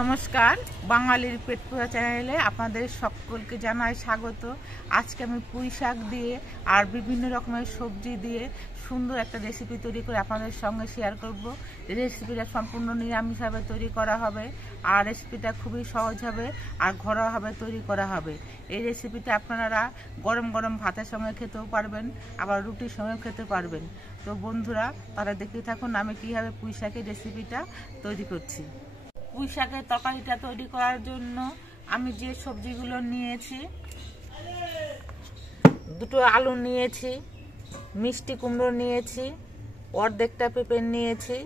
নমস্কার, বাঙালির পেট পোড়া চ্যানেলে আপনাদের সকলকে জানাই স্বাগত। আজকে আমি পুঁই শাক দিয়ে আর বিভিন্ন রকমের সবজি দিয়ে সুন্দর একটা রেসিপি তৈরি করে আপনাদের সঙ্গে শেয়ার করব। রেসিপিটা সম্পূর্ণ নিরামিষভাবে তৈরি করা হবে আর রেসিপিটা খুবই সহজ হবে আর ঘরোয়াভাবে তৈরি করা হবে। এই রেসিপিটা আপনারা গরম গরম ভাতের সঙ্গে খেতেও পারবেন, আবার রুটির সঙ্গেও খেতে পারবেন। তো বন্ধুরা, তারা দেখতে থাকুন আমি কীভাবে পুঁই শাকের রেসিপিটা তৈরি করছি। পুঁই শাকের তরকারিটা তৈরি করার জন্য আমি যে সবজিগুলো নিয়েছি, দুটো আলু নিয়েছি, মিষ্টি কুমড়ো নিয়েছি, অর্ধেকটা পেঁপে নিয়েছি,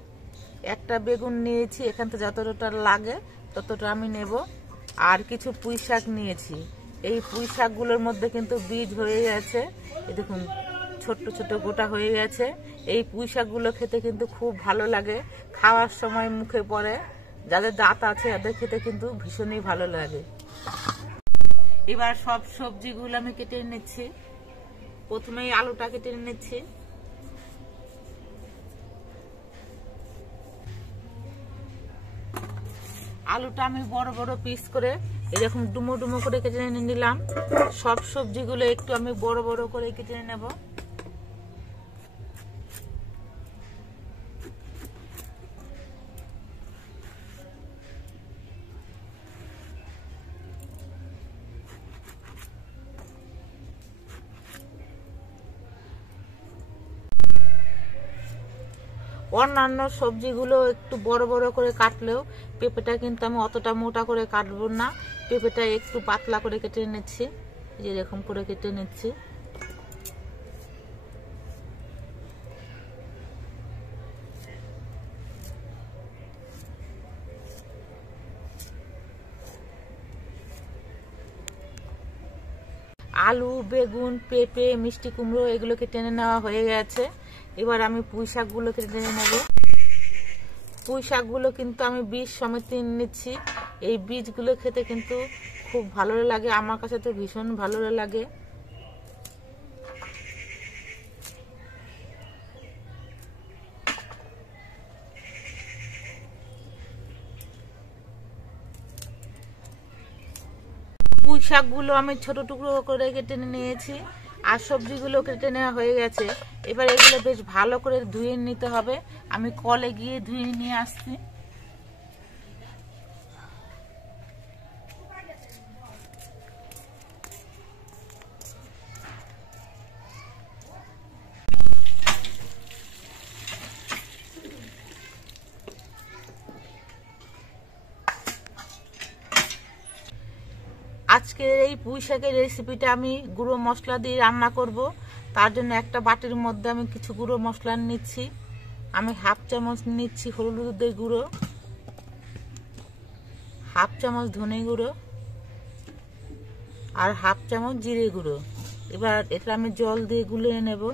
একটা বেগুন নিয়েছি, এখান থেকে যতটা লাগে ততটা আমি নেব, আর কিছু পুঁই শাক নিয়েছি। এই পুঁই শাকগুলোর মধ্যে কিন্তু বীজ হয়ে গেছে, এই দেখুন ছোট্ট ছোট গোটা হয়ে গেছে। এই পুঁই শাকগুলো খেতে কিন্তু খুব ভালো লাগে, খাওয়ার সময় মুখে পড়ে, যাদের দাঁত আছে তাদের খেতে কিন্তু ভীষণই ভালো লাগে। এবার সব সবজিগুলো আমি কেটে নিচ্ছি। প্রথমেই আলুটা কেটে নিচ্ছি। আলুটা আমি বড় বড় পিস করে এরকম ডুমো ডুমো করে কেটে নিলাম। সব সবজিগুলো একটু আমি বড় বড় করে কেটে নেব। অন্যান্য সবজিগুলো একটু বড় বড় করে কাটলেও পেঁপেটা কিন্তু আমি অতটা মোটা করে কাটবো না, পেঁপেটা একটু পাতলা করে কেটে নিচ্ছি, যেরকম করে কেটে নিচ্ছি। আলু, বেগুন, পেঁপে, মিষ্টি কুমড়ো এগুলো কেটে নেওয়া হয়ে গেছে। এবার আমি পুঁই শাকগুলো কেটে নেব। পুঁই শাকগুলো কিন্তু আমি বীজ সমেত নিচ্ছি। এই বীজগুলো খেতে কিন্তু খুব ভালো লাগে, আমার কাছে তো ভীষণ ভালো লাগে। পুঁই শাকগুলো আমি ছোট টুকরো করে কেটে নিয়েছি আর সবজিগুলো কেটে নেওয়া হয়ে গেছে। এবার এগুলো বেশ ভালো করে ধুয়ে নিতে হবে। আমি কলে গিয়ে ধুয়ে নিয়ে আসছি। আজকের এই পুঁই শাকের রেসিপিটা আমি গুঁড়ো মশলা দিয়ে রান্না করব। তার জন্য একটা বাটির মধ্যে আমি কিছু গুঁড়ো মশলা নিচ্ছি। আমি হাফ চামচ নিচ্ছি হলুদের গুঁড়ো, হাফ চামচ ধনে গুঁড়ো আর হাফ চামচ জিরে গুঁড়ো। এবার এটা আমি জল দিয়ে গুলিয়ে নেব।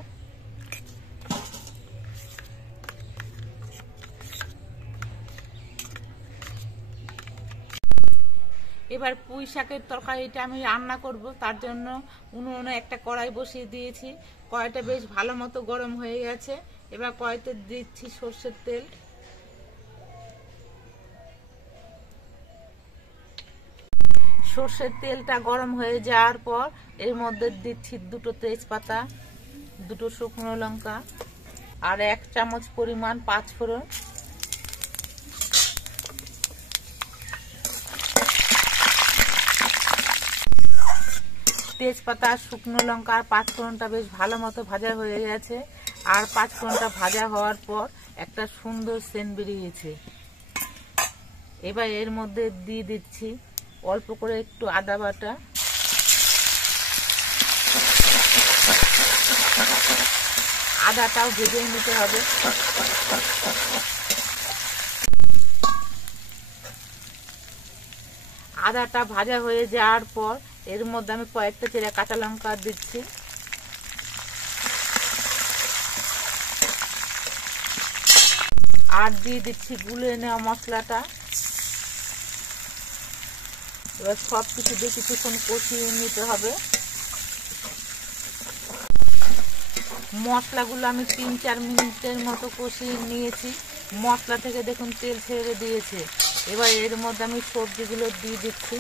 এবার পুঁই শাকের তরকারিটা আমি রান্না করব। তার জন্য উনুনে একটা কড়াই বসিয়ে দিয়েছি। কড়াইটা বেশ ভালো মতো গরম হয়ে গেছে। এবার কড়াইতে দিচ্ছি সর্ষের তেল। সর্ষের তেলটা গরম হয়ে যাওয়ার পর এর মধ্যে দিচ্ছি দুটো তেজপাতা, দুটো শুকনো লঙ্কা আর 1 চামচ পরিমাণ পাঁচফোড়ন। তেজপাতা, শুকনো লঙ্কা আর পাঁচফোড়নটা বেশ ভালো মতো ভাজা হয়ে গেছে। আর পাঁচফোড়নটা ভাজা হওয়ার পর একটা সুন্দর সেন্ট বেরিয়েছে। এবার এর মধ্যে দিয়ে দিচ্ছি অল্প করে একটু আদা বাটা, আদাটাও ভেজে নিতে হবে। আদাটা ভাজা হয়ে যাওয়ার পর এর মধ্যে আমি কয়েকটা চেরা কাঁচা লঙ্কা দিচ্ছি। আর দিয়ে দিচ্ছি গুলিয়ে নেওয়া মশলাটা। এবার সব কিছু দিয়ে কিছুক্ষণ কষিয়ে নিতে হবে। মশলাগুলো আমি 3-4 মিনিটের মতো কষিয়ে নিয়েছি। মশলা থেকে দেখুন তেল ছেড়ে দিয়েছে। এবার এর মধ্যে আমি সবজিগুলো দিয়ে দিচ্ছি।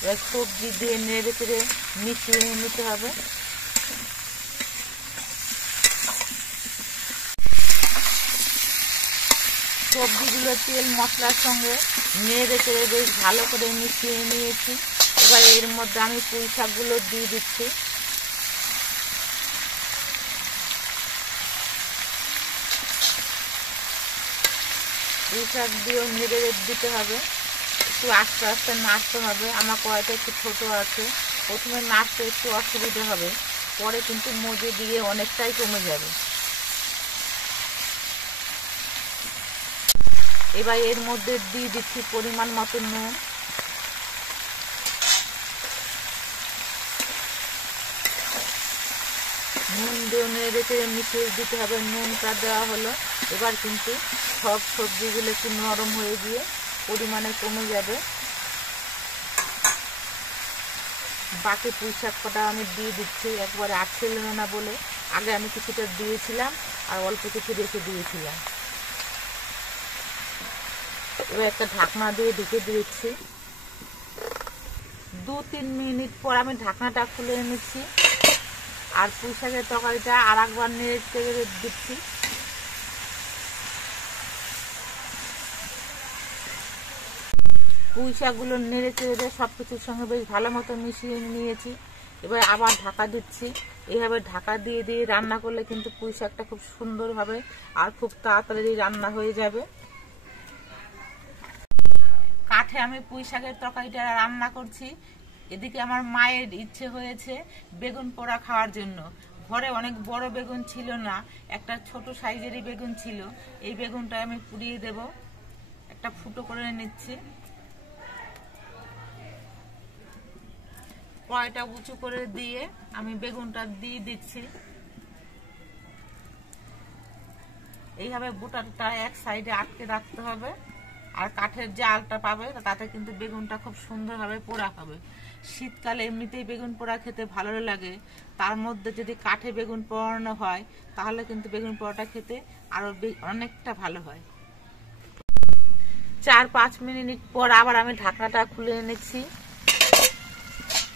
এবার সবজি দিয়ে নেড়ে চেড়ে মিশিয়ে নিতে হবে। সবজিগুলো তেল মশলার সঙ্গে নেড়ে চেড়ে বেশ ভালো করে মিশিয়ে নিয়েছি। এবার এর মধ্যে আমি পুঁই শাকগুলো দিয়ে দিচ্ছি। পুঁই শাক দিয়েও নেড়ে দিতে হবে, একটু আস্তে আস্তে নাড়তে হবে। আমার কড়াইটা একটু ছোটো আছে, প্রথমে নাড়তে একটু অসুবিধা হবে, পরে কিন্তু মজে দিয়ে অনেকটাই কমে যাবে। এবার এর মধ্যে দিয়ে দিচ্ছি পরিমাণ মতো নুন। নুন দিয়ে নেড়ে চেড়ে মিশিয়ে দিতে হবে। নুনটা দেওয়া হলো, এবার কিন্তু সব সবজিগুলো একটু নরম হয়ে গিয়ে পরিমাণে কমে যাবে। বাকি পুঁই শাক কটা আমি দিয়ে দিচ্ছি, একবারে আর ছিল না বলে আগে আমি কিছুটা দিয়েছিলাম আর অল্প কিছু রেখে দিয়েছিলাম। এবার একটা ঢাকনা দিয়ে ঢেকে দিচ্ছি। 2-3 মিনিট পর আমি ঢাকনাটা খুলে নিচ্ছি আর পুঁই শাকের তরকারিটা আর একবার নেড়ে চেড়ে দিচ্ছি। পুঁই শাকগুলো নেড়ে চেড়ে সব কিছুর সঙ্গে বেশ ভালো মতো মিশিয়ে নিয়েছি। এবার আবার ঢাকা দিচ্ছি। এইভাবে ঢাকা দিয়ে দিয়ে রান্না করলে কিন্তু পুঁই শাকটা খুব সুন্দর হবে আর খুব তাড়াতাড়ি রান্না হয়ে যাবে। কাঠে আমি পুঁই শাকের তরকারিটা রান্না করছি। এদিকে আমার মায়ের ইচ্ছে হয়েছে বেগুন পোড়া খাওয়ার জন্য। ঘরে অনেক বড় বেগুন ছিল না, একটা ছোট সাইজেরই বেগুন ছিল। এই বেগুনটা আমি পুড়িয়ে দেব। একটা ফুটো করে নিচ্ছি। কড়াইটা উঁচু করে দিয়ে আমি বেগুনটা দিয়ে দিচ্ছি। এইভাবে বুটাটা এক সাইডে আটকে রাখতে হবে আর কাঠের যে আলটা পাবে তাতে কিন্তু বেগুনটা খুব সুন্দরভাবে পোড়া হবে। শীতকালে এমনিতেই বেগুন পোড়া খেতে ভালো লাগে, তার মধ্যে যদি কাঠে বেগুন পোড়ানো হয় তাহলে কিন্তু বেগুন পোড়াটা খেতে আরো অনেকটা ভালো হয়। 4-5 মিনিট পর আবার আমি ঢাকনাটা খুলে এনেছি।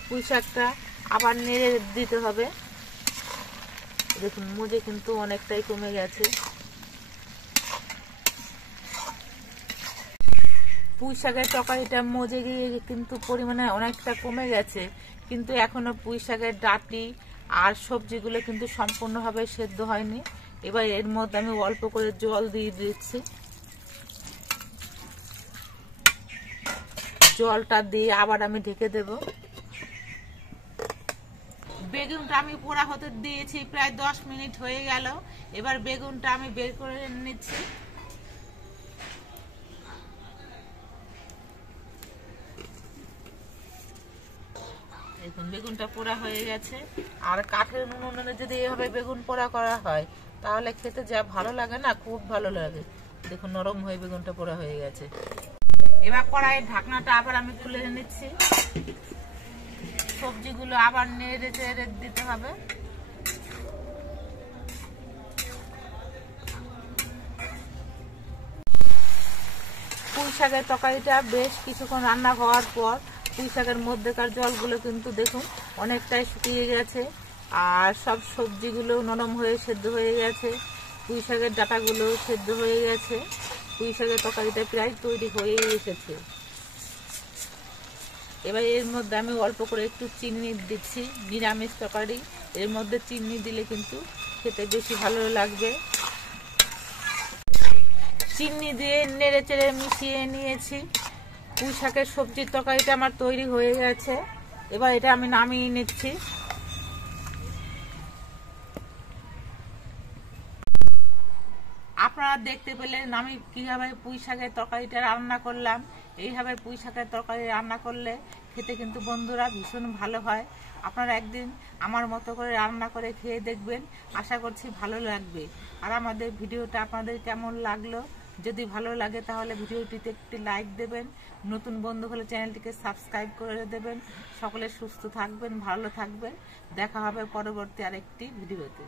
পুঁই শাকটা আবার নেড়ে দিতে হবে। দেখুন মজে কিন্তু অনেকটাই কমে গেছে। পুঁই শাকের তরকারিটা মজে গিয়ে কিন্তু পরিমাণে অনেকটা কমে গেছে, কিন্তু এখনো পুঁই শাকের ডাঁটি আর সবজিগুলো কিন্তু সম্পূর্ণভাবে সেদ্ধ হয়নি। এবার এর মধ্যে আমি অল্প করে জল দিয়ে দিচ্ছি। জলটা দিয়ে আবার আমি ঢেকে দেব। বেগুনটা আমি পোড়া হতে দিয়েছি, প্রায় 10 মিনিট হয়ে গেল। এবার বেগুনটা আমি বের করে নিচ্ছি। দেখুন বেগুনটা পোড়া হয়ে গেছে। আর কাঠের উনুনে যদি এভাবে বেগুন পোড়া করা হয় তাহলে খেতে যা ভালো লাগে না, খুব ভালো লাগে। দেখুন নরম হয়ে বেগুনটা পোড়া হয়ে গেছে। এবার কড়াইয়ের ঢাকনাটা আবার আমি খুলে নিচ্ছি। সবজিগুলো আবার নেড়ে চেড়ে দিতে হবে। পুঁই শাকের তরকারিটা বেশ কিছুক্ষণ রান্না হওয়ার পর পুঁই শাকের মধ্যেকার জলগুলো কিন্তু দেখুন অনেকটাই শুকিয়ে গেছে আর সব সবজিগুলো নরম হয়ে সেদ্ধ হয়ে গেছে। পুঁই শাকের ডাঁটাগুলো সেদ্ধ হয়ে গেছে। পুঁই শাকের তরকারিটা প্রায় তৈরি হয়ে এসেছে। এবার এর মধ্যে আমি অল্প করে একটু চিনি দিচ্ছি। নিরামিষ তরকারি, এর মধ্যে চিনি দিলে কিন্তু খেতে বেশি ভালো লাগবে। চিনি দিয়ে নেড়ে চেড়ে মিশিয়ে নিয়েছি। পুঁই শাকের সবজির তরকারিটা আমার তৈরি হয়ে গেছে। এবার এটা আমি নামিয়ে নিচ্ছি। আপনারা দেখতে পেলেন আমি কিভাবে পুঁই শাকের তরকারিটা রান্না করলাম। এইভাবে পুঁই শাকের তরকারি রান্না করলে খেতে কিন্তু বন্ধুরা ভীষণ ভালো হয়। আপনারা একদিন আমার মতো করে রান্না করে খেয়ে দেখবেন, আশা করছি ভালো লাগবে। আর আমাদের ভিডিওটা আপনাদের কেমন লাগলো, যদি ভালো লাগে তাহলে ভিডিওটিতে একটি লাইক দেবেন। নতুন বন্ধু হলে চ্যানেলটিকে সাবস্ক্রাইব করে দেবেন। সকলে সুস্থ থাকবেন, ভালো থাকবেন। দেখা হবে পরবর্তী আরেকটি ভিডিওতে।